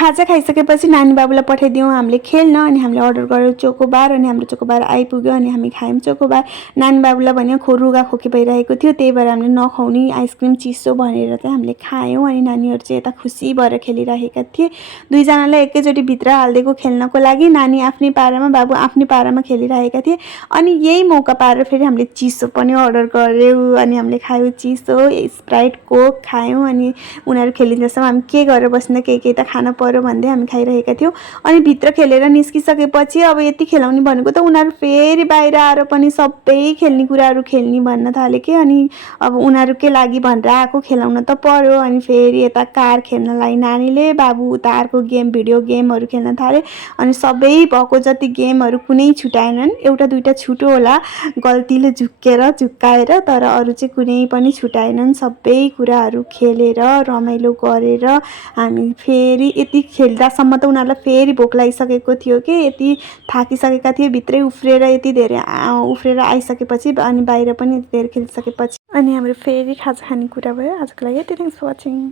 खाजा खाइसकेपछि नानी बाबुलाई पठाइदियौँ हामीले खेल्न। अनि हामीले अर्डर गर्यो चोकोबार, अनि हाम्रो चोकोबार आइपुग्यो अनि हामी खायौँ चोकोबार। नानी बाबुलाई भन्यो रुगा खोकी भइरहेको थियो, त्यही भएर हामीले नखाउने आइसक्रिम चिसो भनेर चाहिँ हामीले खायौँ। अनि नानीहरू चाहिँ यता खुसी भएर खेलिरहेका थिए। दुईजनालाई एकैचोटि भित्र हालिदिएको खेल्नको लागि। नानी आफ्नै पारामा, बाबु आफ्नै पारामा खेलिरहेका थिए। अनि यही मौका पारेर फेरि हामीले चिसो पनि अर्डर गऱ्यौँ अनि हामीले खायौँ चिसो, स्प्राइट, कोक खायौँ। अनि उनीहरू खेलिँदैसम्म हामी के गरेर बस्ने, केही त खान पर्यो भन्दै हामी खाइरहेका थियौँ। अनि भित्र खेलेर निस्किसकेपछि अब यति खेलाउने भनेको त उनीहरू फेरि बाहिर आएर पनि सबै खेल्ने कुराहरू खेल्ने भन्न थाले कि। अनि अब उनीहरूकै लागि भनेर आएको, खेलाउन त पर्यो। अनि फेरि यता कार खेल्नलाई नानीले, बाबु उता अर्को गेम, भिडियो गेमहरू खेल्न थाले। अनि सबै भएको जति गेमहरू कुनै छुटाएनन्, एउटा दुईटा छुट्यो होला गल्तीले झुक्काएर, तर अरू चाहिँ कुनै पनि छुटाएनन्। सबै कुराहरू खेलेर रमाइलो गरेर हामी फेरि यति खेल्दासम्म त उनीहरूलाई फेरि भोक लागिसकेको थियो कि यति थाकिसकेका थिए। भित्रै उफ्रेर यति धेरै उफ्रेर आइसकेपछि अनि बाहिर पनि यति धेरै खेलिसकेपछि अनि हाम्रो फेरि खाजा खाने कुरा भयो। आजको लागि यति। Thanks for watching.